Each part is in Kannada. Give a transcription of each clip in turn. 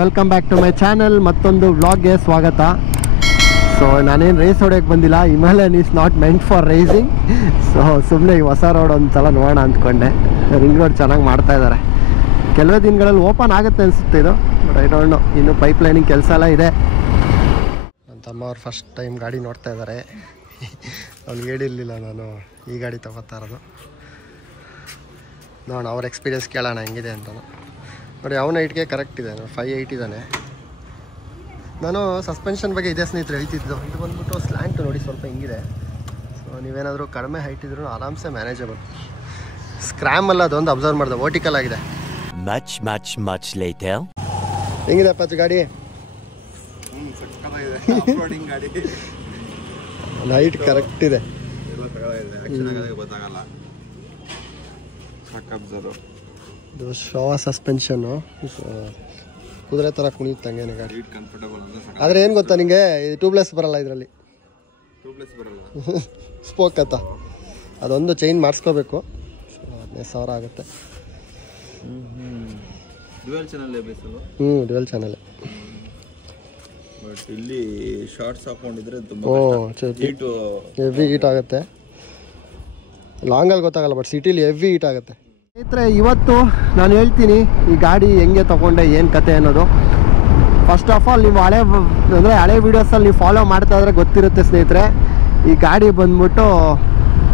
Welcome back to my channel. ಮತ್ತೊಂದು ವ್ಲಾಗ್ಗೆ ಸ್ವಾಗತ. ಸೊ ನಾನೇನು ರೇಸ್ ಹೊಡೆಯೋಕ್ಕೆ ಬಂದಿಲ್ಲ. Himalayan is not meant for racing. So ಸುಮ್ಮನೆ ಈ ಹೊಸ ರೋಡ್ ಒಂದು ಸಲ ನೋಡೋಣ ಅಂದ್ಕೊಂಡೆ. ರಿಂಗ್ ರೋಡ್ ಚೆನ್ನಾಗಿ ಮಾಡ್ತಾ ಇದ್ದಾರೆ. ಕೆಲವೇ ದಿನಗಳಲ್ಲಿ ಓಪನ್ ಆಗುತ್ತೆ ಅನಿಸುತ್ತೆ ಇದು, ಬಟ್ ಐ ಡೋಂಟ್ ನೋ. ಇನ್ನು ಪೈಪ್ ಲೈನಿಂಗ್ ಕೆಲಸ ಎಲ್ಲ ಇದೆ. ನನ್ನ ತಮ್ಮ ಅವ್ರು ಫಸ್ಟ್ ಟೈಮ್ ಗಾಡಿ ನೋಡ್ತಾ ಇದ್ದಾರೆ. ಅವ್ನಿಗೆ ಹೇಳಿರಲಿಲ್ಲ ನಾನು ಈ ಗಾಡಿ ತಗೋತಾ ಇರೋದು. ನೋಡೋಣ ಅವ್ರ ಎಕ್ಸ್ಪೀರಿಯನ್ಸ್ ಕೇಳೋಣ ಹೆಂಗಿದೆ ಅಂತ. ನೋಡಿ ಅವನ ಹೈಟ್ಗೆ ಕರೆಕ್ಟ್ ಇದೆ, 5'8" ಇದ್ದಾನೆ. ನಾನು ಸಸ್ಪೆನ್ಷನ್ ಬಗ್ಗೆ ಇದೇ ಸ್ನೇಹಿತರೆ ಹೇಳ್ತಿದ್ದು. ಇದು ಬಂದ್ಬಿಟ್ಟು ಸ್ಲ್ಯಾಂಟ್ ನೋಡಿ ಸ್ವಲ್ಪ ಹಿಂಗಿದೆ. ಸೊ ನೀವೇನಾದರೂ ಕಡಿಮೆ ಹೈಟ್ ಇದ್ರೂ ಆರಾಮ್ಸೆ ಮ್ಯಾನೇಜಬಲ್. ಸ್ಕ್ರಾಮ್ ಅಲ್ಲ, ಅದೊಂದು ಅಬ್ಸರ್ವ್ ಮಾಡಿದೆ, ವರ್ಟಿಕಲ್ ಆಗಿದೆ. ಹೆಂಗಿದೆ ಅಪ್ಪಾಜಿ ಗಾಡಿ? ಹೈಟ್ ಕರೆಕ್ಟ್ ಇದೆ. ಇದು ಶೋ ಸಸ್ಪೆನ್ಷನ್ನು, ಕುದುರೆ ಥರ ಕುಣಿಯುತ್ತಂಗೇನೆ ಗಾಡಿ. ಆದರೆ ಏನು ಗೊತ್ತಾ ನಿಂಗೆ, ಟ್ಯೂಬ್ಲೆಸ್ ಬರಲ್ಲ ಇದರಲ್ಲಿ. ಸ್ಪೋಕ್ ಅಂತ ಅದೊಂದು ಚೈನ್ ಮಾಡಿಸ್ಕೋಬೇಕು. 15,000 ಆಗುತ್ತೆ. Dual channel dual channel. But ಇಲ್ಲಿ ಶಾರ್ಟ್ಸ್ ಹಾಕೊಂಡಿದ್ರೆ ಹೆವಿ ಹೀಟ್ ಆಗುತ್ತೆ. ಲಾಂಗಲ್ಲಿ ಗೊತ್ತಾಗಲ್ಲ, ಬಟ್ ಸಿಟಿಲಿ ಹೆವಿ ಹೀಟ್ ಆಗುತ್ತೆ. ಸ್ನೇಹಿತರೆ ಇವತ್ತು ನಾನು ಹೇಳ್ತೀನಿ ಈ ಗಾಡಿ ಹೆಂಗೆ ತೊಗೊಂಡೆ, ಏನು ಕತೆ ಅನ್ನೋದು. ಫಸ್ಟ್ ಆಫ್ ಆಲ್ ನೀವು ಹಳೆ ವೀಡಿಯೋಸಲ್ಲಿ ನೀವು ಫಾಲೋ ಮಾಡ್ತಾ ಇದ್ರೆ ಗೊತ್ತಿರುತ್ತೆ ಸ್ನೇಹಿತರೆ. ಈ ಗಾಡಿ ಬಂದ್ಬಿಟ್ಟು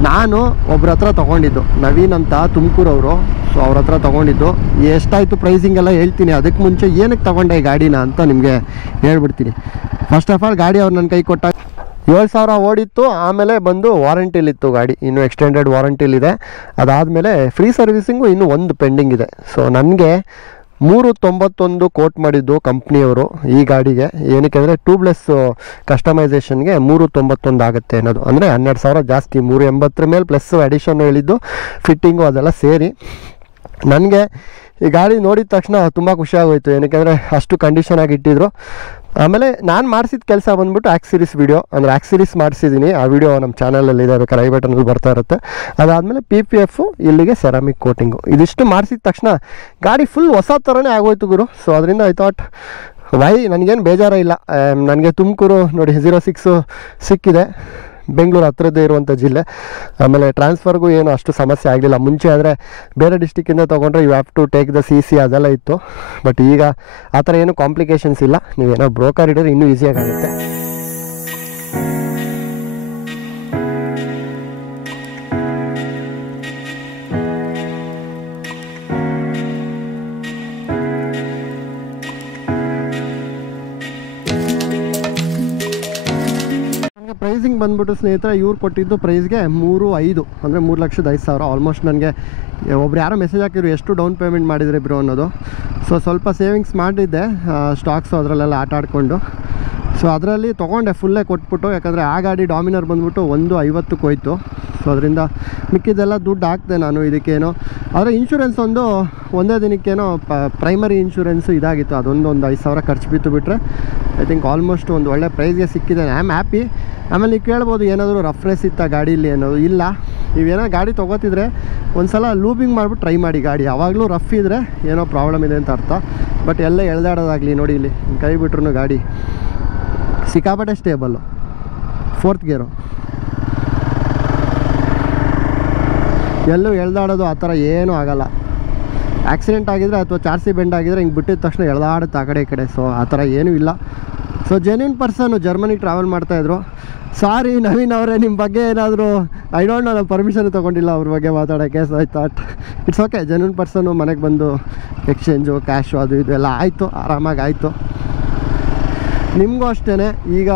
ನಾನು ಒಬ್ರ ಹತ್ರ ತೊಗೊಂಡಿದ್ದು, ನವೀನ್ ಅಂತ ತುಮಕೂರವರು. ಸೊ ಅವ್ರ ಹತ್ರ ತೊಗೊಂಡಿದ್ದು. ಎಷ್ಟಾಯಿತು ಪ್ರೈಸಿಂಗ್ ಎಲ್ಲ ಹೇಳ್ತೀನಿ. ಅದಕ್ಕೆ ಮುಂಚೆ ಏನಕ್ಕೆ ತೊಗೊಂಡೆ ಈ ಗಾಡಿನ ಅಂತ ನಿಮಗೆ ಹೇಳ್ಬಿಡ್ತೀನಿ. ಫಸ್ಟ್ ಆಫ್ ಆಲ್ ಗಾಡಿ ಅವ್ರು ನನ್ನ ಕೈ ಕೊಟ್ಟಾಗ 7,000 ಓಡಿತ್ತು. ಆಮೇಲೆ ಬಂದು ವಾರಂಟಿಲಿತ್ತು ಗಾಡಿ, ಇನ್ನೂ ಎಕ್ಸ್ಟೆಂಡೆಡ್ ವಾರಂಟಿಲಿದೆ. ಅದಾದಮೇಲೆ ಫ್ರೀ ಸರ್ವಿಸಿಂಗು ಇನ್ನೂ ಒಂದು ಪೆಂಡಿಂಗ್ ಇದೆ. ಸೊ ನನಗೆ 391 ಕೋಟ್ ಮಾಡಿದ್ದು ಕಂಪ್ನಿಯವರು ಈ ಗಾಡಿಗೆ. ಏನಕ್ಕೆ ಅಂದರೆ ಟ್ಯೂಬ್ಲೆಸ್ ಕಸ್ಟಮೈಸೇಷನ್ಗೆ 391 ಆಗುತ್ತೆ ಅನ್ನೋದು. ಅಂದರೆ 12,000 ಜಾಸ್ತಿ, 380 ಮೇಲೆ ಪ್ಲಸ್ ಅಡಿಷನ್ ಹೇಳಿದ್ದು, ಫಿಟ್ಟಿಂಗು ಅದೆಲ್ಲ ಸೇರಿ. ನನಗೆ ಈ ಗಾಡಿ ನೋಡಿದ ತಕ್ಷಣ ತುಂಬ ಖುಷಿಯಾಗೋಯ್ತು. ಏನಕ್ಕೆ ಅಷ್ಟು ಕಂಡೀಷನ್ ಆಗಿ ಇಟ್ಟಿದ್ರು. ಆಮೇಲೆ ನಾನು ಮಾಡಿಸಿದ ಕೆಲಸ ಬಂದ್ಬಿಟ್ಟು ಆಕ್ಸಿರೀಸ್ ವೀಡಿಯೋ, ಅಂದರೆ ಆಕ್ಸಿರೀಸ್ ಮಾಡಿಸಿದ್ದೀನಿ. ಆ ವಿಡಿಯೋ ನಮ್ಮ ಚಾನಲಲ್ಲಿ ಇದೆ, ಬೇಕಾದ್ರೆ ಐ ಬಟನಲ್ಲಿ ಬರ್ತಾ ಇರುತ್ತೆ. ಅದಾದಮೇಲೆ PPF, ಇಲ್ಲಿಗೆ ಸೆರಾಮಿಕ್ ಕೋಟಿಂಗು, ಇದಿಷ್ಟು ಮಾಡಿಸಿದ ತಕ್ಷಣ ಗಾಡಿ ಫುಲ್ ಹೊಸ ಥರನೇ ಆಗೋಯ್ತು ಗುರು. ಸೊ ಅದರಿಂದ ಐ ಥಾಟ್ ನನಗೇನು ಬೇಜಾರೇ ಇಲ್ಲ. ನನಗೆ ತುಮಕೂರು ನೋಡಿ 06 ಸಿಕ್ಕಿದೆ, ಬೆಂಗಳೂರು ಹತ್ರದ್ದೇ ಇರುವಂಥ ಜಿಲ್ಲೆ. ಆಮೇಲೆ ಟ್ರಾನ್ಸ್ಫರ್ಗೂ ಏನು ಅಷ್ಟು ಸಮಸ್ಯೆ ಆಗಲಿಲ್ಲ. ಮುಂಚೆ ಆದರೆ ಬೇರೆ ಡಿಸ್ಟಿಕ್ಕಿಂದ ತೊಗೊಂಡ್ರೆ you have to take the CC ಅದೆಲ್ಲ ಇತ್ತು. ಬಟ್ ಈಗ ಆ ಥರ ಏನು ಕಾಂಪ್ಲಿಕೇಶನ್ಸ್ ಇಲ್ಲ. ನೀವೇನೋ ಬ್ರೋಕರ್ ಹಿಡಿದ್ರೆ ಇನ್ನೂ ಈಸಿಯಾಗುತ್ತೆ. ಪ್ರೈಸಿಂಗ್ ಬಂದ್ಬಿಟ್ಟು ಸ್ನೇಹಿತರೆ ಇವ್ರು ಕೊಟ್ಟಿದ್ದು ಪ್ರೈಸ್ಗೆ 3,500, ಅಂದರೆ 3,05,000 ಆಲ್ಮೋಸ್ಟ್. ನನಗೆ ಒಬ್ರು ಯಾರೋ ಮೆಸೇಜ್ ಹಾಕಿದ್ರು ಎಷ್ಟು ಡೌನ್ ಪೇಮೆಂಟ್ ಮಾಡಿದರೆ ಬ್ರೋ ಅನ್ನೋದು. ಸೊ ಸ್ವಲ್ಪ ಸೇವಿಂಗ್ಸ್ ಮಾಡಿದ್ದೆ, ಸ್ಟಾಕ್ಸು ಅದರಲ್ಲೆಲ್ಲ ಆಟ ಆಡಿಕೊಂಡು. ಸೊ ಅದರಲ್ಲಿ ತೊಗೊಂಡೆ ಫುಲ್ಲೇ ಕೊಟ್ಬಿಟ್ಟು. ಯಾಕಂದರೆ ಆ ಗಾಡಿ ಡಾಮಿನರ್ ಬಂದ್ಬಿಟ್ಟು 150ಕ್ಕೆ ಹೋಯ್ತು. ಸೊ ಅದರಿಂದ ಮಿಕ್ಕಿದ್ದೆಲ್ಲ ದುಡ್ಡು ಹಾಕಿದೆ ನಾನು ಇದಕ್ಕೇನೋ. ಆದರೆ ಇನ್ಶೂರೆನ್ಸ್ ಒಂದೇ ದಿನಕ್ಕೇನೋ ಪ್ರೈಮರಿ ಇನ್ಶೂರೆನ್ಸು ಇದಾಗಿತ್ತು. ಅದೊಂದು 5,000 ಖರ್ಚು ಬಿತ್ತು. ಬಿಟ್ಟರೆ ಐ ಥಿಂಕ್ ಆಲ್ಮೋಸ್ಟ್ ಒಂದು ಒಳ್ಳೆ ಪ್ರೈಸ್ಗೆ ಸಿಕ್ಕಿದೆ. I am happy. ಆಮೇಲೆ ನೀವು ಕೇಳ್ಬೋದು ಏನಾದರೂ ರಫ್ನೆಸ್ ಇತ್ತಾ ಗಾಡೀಲಿ ಅನ್ನೋದು. ಇಲ್ಲ, ನೀವೇನೋ ಗಾಡಿ ತೊಗೋತಿದ್ರೆ ಒಂದು ಸಲ ಲೂಬಿಂಗ್ ಮಾಡಿಬಿಟ್ಟು ಟ್ರೈ ಮಾಡಿ. ಗಾಡಿ ಯಾವಾಗಲೂ ರಫ್ ಇದ್ದರೆ ಏನೋ ಪ್ರಾಬ್ಲಮ್ ಇದೆ ಅಂತ ಅರ್ಥ. ಬಟ್ ಎಲ್ಲ ಎಳ್ದಾಡೋದಾಗಲಿ ನೋಡಿ, ಇಲ್ಲಿ ಕೈ ಬಿಟ್ರು ಗಾಡಿ ಸಿಕ್ಕಾಪಟ್ಟೆ ಸ್ಟೇಬಲ್ಲು. 4th ಗೇರು, ಎಲ್ಲೂ ಎಳ್ದಾಡೋದು ಆ ಥರ ಏನೂ ಆಗೋಲ್ಲ. ಆಕ್ಸಿಡೆಂಟ್ ಆಗಿದ್ರೆ ಅಥವಾ ಚಾರ್ಸಿ ಬೆಂಡ್ ಆಗಿದ್ರೆ ಹಿಂಗೆ ಬಿಟ್ಟಿದ ತಕ್ಷಣ ಎಳ್ದಾಡುತ್ತೆ ಆ ಕಡೆ ಈ ಕಡೆ. ಸೊ ಆ ಥರ ಏನೂ ಇಲ್ಲ. ಸೊ ಜೆನ್ಯೂನ್ ಪರ್ಸನ್ನು ಜರ್ಮನಿಗೆ ಟ್ರಾವೆಲ್ ಮಾಡ್ತಾಯಿದ್ರು. ಸಾರಿ ನವೀನ್ ಅವರೇ, ನಿಮ್ಮ ಬಗ್ಗೆ ಏನಾದರೂ ಐ ಡೋಂಟ್ ನೋ, ನಾನು ಪರ್ಮಿಷನ್ ತೊಗೊಂಡಿಲ್ಲ ಅವ್ರ ಬಗ್ಗೆ ಮಾತಾಡೋಕ್ಕೆ. So I thought it's okay. Genuine ಪರ್ಸನ್ನು ಮನೆಗೆ ಬಂದು ಎಕ್ಸ್ಚೇಂಜು ಕ್ಯಾಶು ಅದು ಇದು ಎಲ್ಲ ಆಯಿತು, ಆರಾಮಾಗಿ ಆಯಿತು. ನಿಮಗೂ ಅಷ್ಟೇ. ಈಗ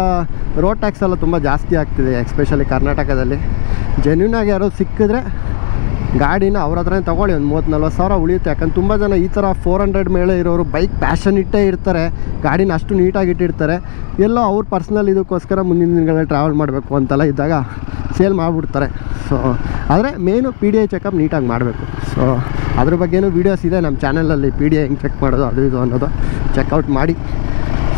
ರೋಡ್ ಟ್ಯಾಕ್ಸ್ ಎಲ್ಲ ತುಂಬ ಜಾಸ್ತಿ ಆಗ್ತಿದೆ, ಎಸ್ಪೆಷಲಿ ಕರ್ನಾಟಕದಲ್ಲಿ. ಜೆನ್ಯೂನಾಗಿ ಯಾರೋ ಸಿಕ್ಕಿದ್ರೆ ಗಾಡಿನ ಅವ್ರ ಹತ್ರನೇ ತೊಗೊಳ್ಳಿ. ಒಂದು 30-40 ಉಳಿಯುತ್ತೆ. ಯಾಕಂದ್ರೆ ತುಂಬ ಜನ ಈ ಥರ 400 ಮೇಲೆ ಇರೋರು ಬೈಕ್ ಪ್ಯಾಷನ್ ಇಟ್ಟೇ ಇರ್ತಾರೆ, ಗಾಡಿನ ಅಷ್ಟು ನೀಟಾಗಿ ಇಟ್ಟಿರ್ತಾರೆ. ಎಲ್ಲೋ ಅವ್ರ ಪರ್ಸ್ನಲ್ ಇದಕ್ಕೋಸ್ಕರ ಮುಂದಿನ ದಿನಗಳಲ್ಲಿ ಟ್ರಾವೆಲ್ ಮಾಡಬೇಕು ಅಂತೆಲ್ಲ ಇದ್ದಾಗ ಸೇಲ್ ಮಾಡಿಬಿಡ್ತಾರೆ. ಸೊ ಆದರೆ ಮೇನು PDI ಚೆಕಪ್ ನೀಟಾಗಿ ಮಾಡಬೇಕು. ಸೊ ಅದ್ರ ಬಗ್ಗೆನೂ ವೀಡಿಯೋಸ್ ಇದೆ ನಮ್ಮ ಚಾನಲಲ್ಲಿ, PDI ಹೆಂಗೆ ಚೆಕ್ ಮಾಡೋದು ಅದು ಇದು ಅನ್ನೋದು ಚೆಕ್ಔಟ್ ಮಾಡಿ.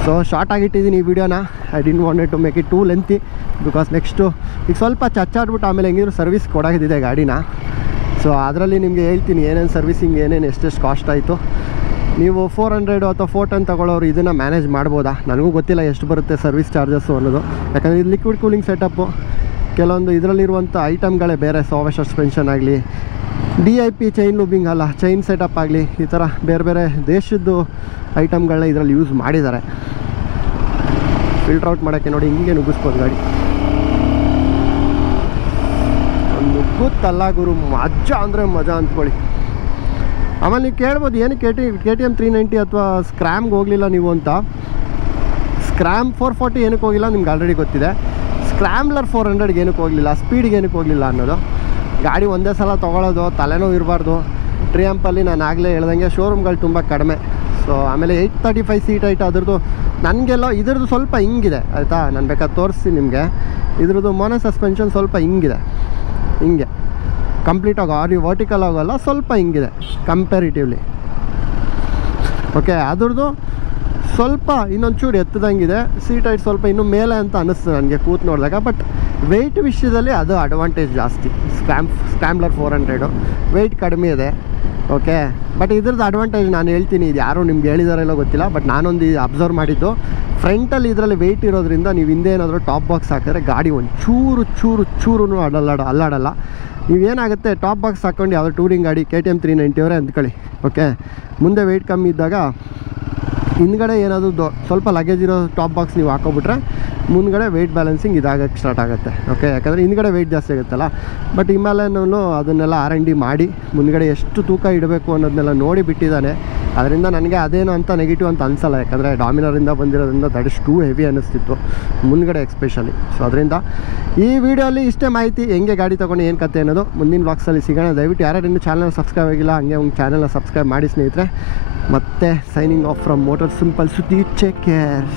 ಸೊ ಶಾರ್ಟ್ ಆಗಿಟ್ಟಿದ್ದೀನಿ ಈ ವಿಡಿಯೋನ. I didn't wanted to make it too lengthy, because next ಈಗ ಸ್ವಲ್ಪ ಚಚ್ಚಾಡ್ಬಿಟ್ಟು ಆಮೇಲೆ ಹೆಂಗಿದ್ರು ಸರ್ವಿಸ್ ಕೊಡೋದಿದೆ ಗಾಡಿನ. ಸೊ ಅದರಲ್ಲಿ ನಿಮಗೆ ಹೇಳ್ತೀನಿ ಏನೇನು ಸರ್ವಿಸಿಂಗ್, ಏನೇನು ಎಷ್ಟೆಷ್ಟು ಕಾಸ್ಟ್ ಆಯಿತು. ನೀವು 400 ಅಥವಾ 410 ತಗೊಳ್ಳೋರು ಇದನ್ನು ಮ್ಯಾನೇಜ್ ಮಾಡ್ಬೋದಾ? ನನಗೂ ಗೊತ್ತಿಲ್ಲ ಎಷ್ಟು ಬರುತ್ತೆ ಸರ್ವಿಸ್ ಚಾರ್ಜಸ್ಸು ಅನ್ನೋದು. ಯಾಕಂದರೆ ಇದು ಲಿಕ್ವಿಡ್ ಕೂಲಿಂಗ್ ಸೆಟಪ್ಪು. ಕೆಲವೊಂದು ಇದರಲ್ಲಿರುವಂಥ ಐಟಮ್ಗಳೇ ಬೇರೆ, ಸೋವೆ ಸಸ್ಪೆನ್ಷನ್ ಆಗಲಿ, DIP ಚೈನ್ ಲೂಬಿಂಗ್ ಅಲ್ಲ, ಚೈನ್ ಸೆಟಪ್ ಆಗಲಿ, ಈ ಥರ ಬೇರೆ ಬೇರೆ ದೇಶದ್ದು ಐಟಮ್ಗಳನ್ನ ಇದರಲ್ಲಿ ಯೂಸ್ ಮಾಡಿದ್ದಾರೆ. ಫಿಲ್ಟರ್ ಔಟ್ ಮಾಡೋಕ್ಕೆ ನೋಡಿ ಹಿಂಗೆ ನುಗ್ಗಿಸ್ಬೋದು ಗಾಡಿ. ನುಗ್ಗುತ್ತಲ್ಲ ಗುರು, ಮಜಾ ಅಂದರೆ ಮಜಾ ಅಂದ್ಕೊಳ್ಳಿ. ಆಮೇಲೆ ನೀವು ಕೇಳ್ಬೋದು ಏನಕ್ಕೆ KTM 390 ಅಥವಾ ಸ್ಕ್ರ್ಯಾಮ್ಗೆ ಹೋಗಲಿಲ್ಲ ನೀವು ಅಂತ. ಸ್ಕ್ರ್ಯಾಮ್ 440 ಏನಕ್ಕೆ ಹೋಗಿಲ್ಲ ನಿಮ್ಗೆ ಆಲ್ರೆಡಿ ಗೊತ್ತಿದೆ. ಸ್ಕ್ರ್ಯಾಮ್ಲರ್ 400ಗೆ ಏನಕ್ಕೆ ಹೋಗಲಿಲ್ಲ, ಸ್ಪೀಡ್ಗೆ ಏನಕ್ಕೆ ಹೋಗಲಿಲ್ಲ ಅನ್ನೋದು. ಗಾಡಿ ಒಂದೇ ಸಲ ತೊಗೊಳ್ಳೋದು, ತಲೆನೋವು ಇರಬಾರ್ದು. ಟ್ರಿಯಂಪಲ್ಲಿ ನಾನು ಆಗಲೇ ಹೇಳ್ದಂಗೆ ಶೋರೂಮ್ಗಳು ತುಂಬ ಕಡಿಮೆ. ಸೊ ಆಮೇಲೆ 835 ಸೀಟ್ ಐಟ ಅದ್ರದ್ದು ನನಗೆಲ್ಲ ಇದ್ರದ್ದು ಸ್ವಲ್ಪ ಹಿಂಗಿದೆ ಆಯಿತಾ. ನಾನು ಬೇಕಾದ್ರೆ ತೋರಿಸ್ತೀನಿ ನಿಮಗೆ. ಇದ್ರದ್ದು ಮೊನೆ ಸಸ್ಪೆನ್ಷನ್ ಸ್ವಲ್ಪ ಹಿಂಗಿದೆ, ಹಿಂಗೆ ಕಂಪ್ಲೀಟಾಗಿ ವರ್ಟಿಕಲ್ ಆಗೋಲ್ಲ, ಸ್ವಲ್ಪ ಹಿಂಗಿದೆ ಕಂಪ್ಯಾರಿಟಿವ್ಲಿ. ಓಕೆ, ಅದ್ರದ್ದು ಸ್ವಲ್ಪ ಇನ್ನೊಂಚೂರು ಎತ್ತದಂಗಿದೆ. ಸೀಟ್ ಹೈಟ್ ಸ್ವಲ್ಪ ಇನ್ನೂ ಮೇಲೆ ಅಂತ ಅನ್ನಿಸ್ತು ನನಗೆ ಕೂತು ನೋಡಿದಾಗ. ಬಟ್ ವೆಯ್ಟ್ ವಿಷಯದಲ್ಲಿ ಅದು ಅಡ್ವಾಂಟೇಜ್ ಜಾಸ್ತಿ. ಸ್ಕ್ರ್ಯಾಮ್ಲರ್ 400 ವೆಯ್ಟ್ ಕಡಿಮೆ ಇದೆ. ಓಕೆ, ಬಟ್ ಇದ್ರದ್ದು ಅಡ್ವಾಂಟೇಜ್ ನಾನು ಹೇಳ್ತೀನಿ. ಇದು ಯಾರು ನಿಮ್ಗೆ ಹೇಳಿದಾರೆಲ್ಲೋ ಗೊತ್ತಿಲ್ಲ, ಬಟ್ ನಾನೊಂದು ಅಬ್ಸರ್ವ್ ಮಾಡಿದ್ದು, ಫ್ರಂಟಲ್ಲಿ ಇದರಲ್ಲಿ ವೆಯ್ಟ್ ಇರೋದ್ರಿಂದ ನೀವು ಹಿಂದೆ ಏನಾದರೂ ಟಾಪ್ ಬಾಕ್ಸ್ ಹಾಕಿದ್ರೆ ಗಾಡಿ ಒಂದು ಚೂರು ಅಲ್ಲಾಡಲ್ಲ. ನೀವೇನಾಗುತ್ತೆ, ಟಾಪ್ ಬಾಕ್ಸ್ ಹಾಕ್ಕೊಂಡು ಯಾವುದೋ ಟೂರಿಂಗ್ ಗಾಡಿ KTM 390 ಅವರೇ ಅಂದ್ಕೊಳ್ಳಿ. ಓಕೆ, ಮುಂದೆ ವೆಯ್ಟ್ ಕಮ್ಮಿ ಇದ್ದಾಗ ಹಿಂದ್ಗಡೆ ಏನಾದರೂ ಸ್ವಲ್ಪ ಲಗೇಜ್ ಇರೋ ಟಾಪ್ ಬಾಕ್ಸ್ ನೀವು ಹಾಕೋಬಿಟ್ರೆ ಮುಂದ್ಗಡೆ ವೆಯ್ಟ್ ಬ್ಯಾಲೆನ್ಸಿಂಗ್ ಇದಾಗಕ್ಕೆ ಸ್ಟಾರ್ಟ್ ಆಗುತ್ತೆ. ಓಕೆ, ಯಾಕಂದರೆ ಹಿಂದ್ಗಡೆ ವೆಯ್ಟ್ ಜಾಸ್ತಿ ಆಗುತ್ತಲ್ಲ. ಬಟ್ ಹಿಮಾಲಯನೂ ಅದನ್ನೆಲ್ಲ R&D ಮಾಡಿ ಮುಂದ್ಗಡೆ ಎಷ್ಟು ತೂಕ ಇಡಬೇಕು ಅನ್ನೋದನ್ನೆಲ್ಲ ನೋಡಿ ಬಿಟ್ಟಿದ್ದಾನೆ. ಅದರಿಂದ ನನಗೆ ಅದೇನು ಅಂತ ನೆಗೆಟಿವ್ ಅಂತ ಅನಿಸಲ್ಲ. ಯಾಕಂದರೆ ಡಾಮಿನರಿಂದ ಬಂದಿರೋದ್ರಿಂದ ದಟ್ ಇಸ್ ಟೂ ಹೆವಿ ಅನ್ನಿಸ್ತಿತ್ತು ಮುಂದ್ಗಡೆ ಎಕ್ಸ್ಪೆಷಲಿ. ಸೊ ಅದರಿಂದ ಈ ವಿಡಿಯೋಲಿ ಇಷ್ಟೇ ಮಾಹಿತಿ. ಹೆಂಗೆ ಗಾಡಿ ತೊಗೊಂಡು ಏನು ಕತೆ ಅನ್ನೋದು ಮುಂದಿನ ವ್ಲಾಗ್ಸಲ್ಲಿ ಸಿಗೋಣ. ದಯವಿಟ್ಟು ಯಾರು ಇನ್ನೂ ಚಾನಲ್ ಸಬ್ಸ್ಕ್ರೈಬ್ ಆಗಿಲ್ಲ ಹಂಗೆ ಒಂದು ಚಾನಲ್ನ ಸಬ್ಸ್ಕ್ರೈಬ್ ಮಾಡಿ ಸ್ನೇಹಿತರೆ. ಮತ್ತೆ signing off from motor simple ಸುದ್ದಿ. Take care.